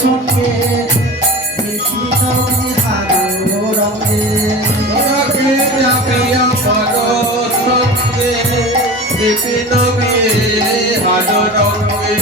সঙ্গে হারো রঙে যাবে আমার সঙ্গে বিপিন হারো রঙে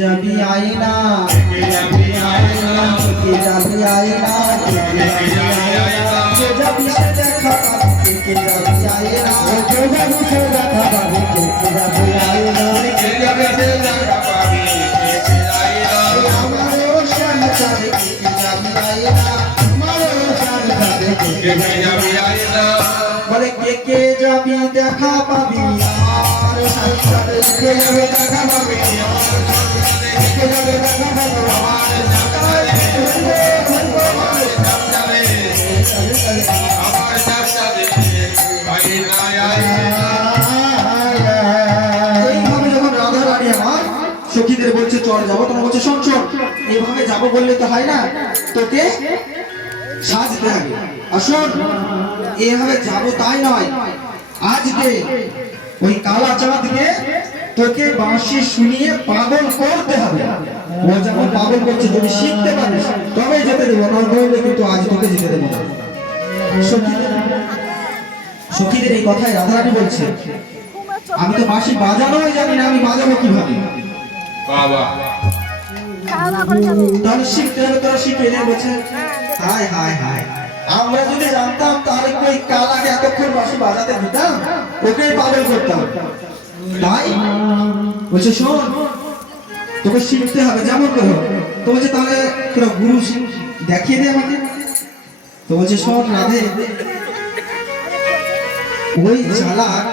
যাবি আইনা যাবি আইনা যাবি সে দেখা পাবি যাবি আইনা যাবি সে দেখা পাবি যাবি আইনা যাবি সে দেখা পাবি আমার শান যাবে যাবি আইনা আমার শান যাবে আইনা বলে কে যাবি দেখা পাবি আমার শান যাবে দেখা পাবি সখীদের বলছে চল যাবো, তোমার বলছে শোন শোন এইভাবে যাবো বললে তো হয় না, তোকে সাজতে হবে। আর শোন এইভাবে যাবো তাই নয়, আজকে ওই কালা চাঁদকে তোকে বাঁশি শুনিয়ে পাগল করতে হবে। ও যখন পাগল করছে যদি শিখতে পারিস তবে যেতে দেবো, নইলে কিন্তু আজ তোকে যেতে দেবো না। সখীদের এই কথায় রাধারানী বলছে আমি তো বাঁশি বাজানোই জানি না, আমি বাজাবো কিভাবে? তাহলে শিখতে হবে, তোরা শিখে নে। বলছে হায় হায় হায়, আমরা যদি জানতাম তাহলে ওই কালাকে এতক্ষণ বাঁশি বাজাতে দিতাম, ওকেই পাগল করতাম। তাই বলছে শোন তোকে শিখতে হবে যেমন করে। তো বলছে তাহলে তোরা গুরু দেখিয়ে দে আমাকে। তো বলছে শোন রাধে, ওই চালাক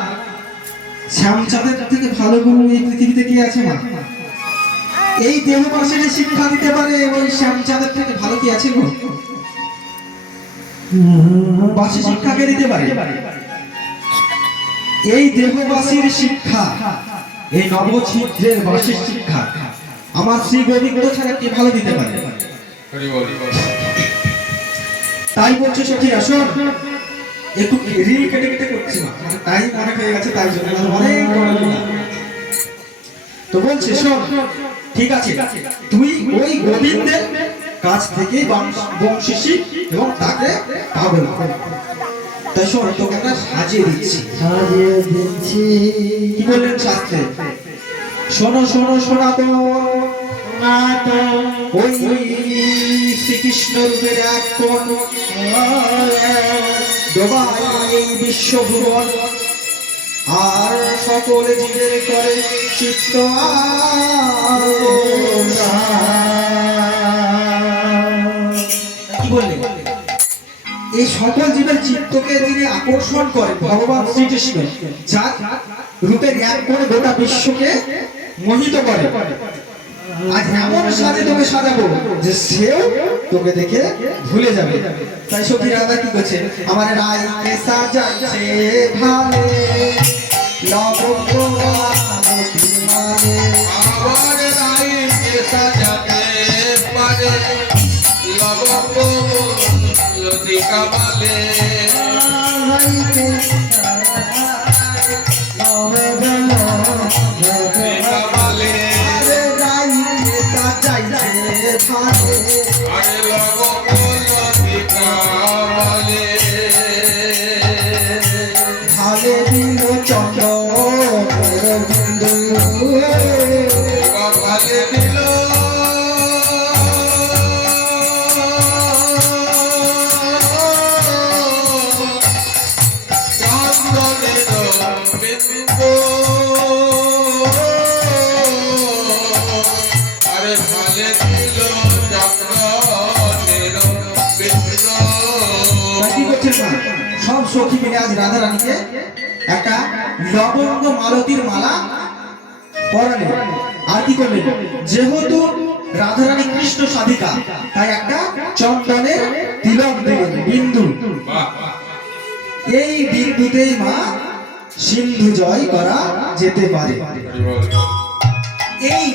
শ্যামচাঁদের থেকে ভালো গুরু এই পৃথিবীতে কে আছে মা? এই দেহবাসীর শিক্ষা দিতে পারে ওই শ্যামচাঁদের থেকে ভালো কি আছে গো? বাসী শিক্ষাকে দিতে পারে এই দেহবাসীর শিক্ষা, এই নবছিদ্রের বাসীর শিক্ষা আমার শ্রী গোবিন্দ ছাড়া কে ভালো দিতে পারে? তাই বলছে সখীরা শোন, একটু রিল কেটে কেটে করছি না, তাই মনে হয়ে গেছে, তাই জন্য অনেক তো বলছে শোন ঠিক আছে, তুই ওই গোবিন্দের কাছ থেকে বংশী শিখ এবং তাকে পাগল কর। তাই শোন তোকে আমরা সাজিয়ে দিচ্ছি। কি বললেন শাস্ত্রে? শোনো শোনো শোনা তো ওই শ্রীকৃষ্ণ রূপের এক কোণ ডোবায় বিশ্বভুবন, আর সকল জীবের করে চিত্ত কি বললে? এই সকল জীবের চিত্তকে যিনি আকর্ষণ করে ভগবান শ্রীকৃষ্ণ, যার রূপের এক করে গোটা বিশ্বকে মোহিত করে। আজ এমন সাজে তোকে সাজাবো যে সেও তোকে দেখে ভুলে যাবে। তাই সখী রাধা কি করছে? আমার রাইকে সাজাচ্ছে ভালে লবঙ্গ মালে, আমার রাইকে সাজাতে পারে লবঙ্গ লতিকা মালে, রাইকে লতিকা মালে, আরে লবঙ্গ লতিকা মালে, ভালে দিল চন্দ্র বিন্দু ভালে দিল আরে ভালে দিল চক্র সখী মিলে আজ রাধা রানীকে একটা লবঙ্গ মালতীর মালা পরালেন। আর কি করলেন, যেহেতু রাধা রানী কৃষ্ণ সাধিকা, তাই একটা চন্দনের তিলক দিলেন, বিন্দু। বাহ এই বিন্দুতেই মা সিন্ধু জয় করা যেতে পারে। এই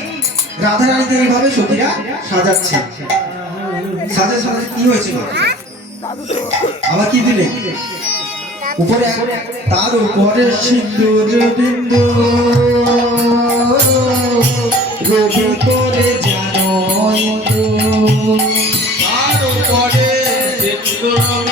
রাধা রানীকে এইভাবে সখীরা সাজাচ্ছে। সাজা সাজা কি হয়েছে মা? আবার কি দিলে উপরে তার উপরে সিন্দুর বিন্দু রবি করে জানো ইন্দু। তার উপরে সিন্দুরবিন্দ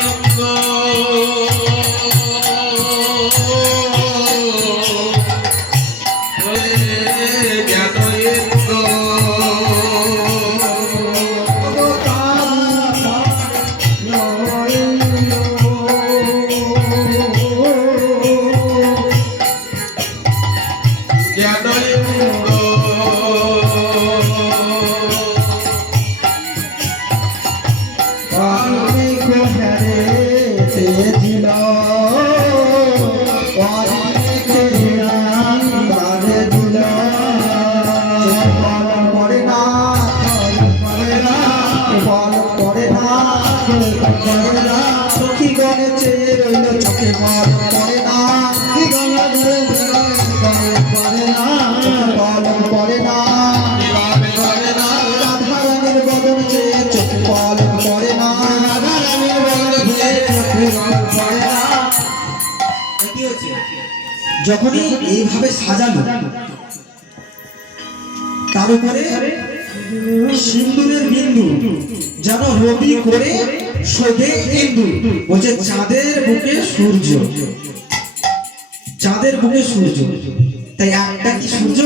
জ্ঞানইন্দ্র সখী গণে চেয়ে রইল চোখে বল পড়ে না, বল পড়ে না। রাধা রানীর বদন চেয়ে চোখে বল পড়ে না, যখনই এইভাবে সাজালো তার উপরে সিন্দুরের বিন্দু যেন রবি করে শোভে ইন্দু। বলছে চাঁদের বুকে সূর্য, চাঁদের বুকে সূর্য, তাই একটা কি সূর্য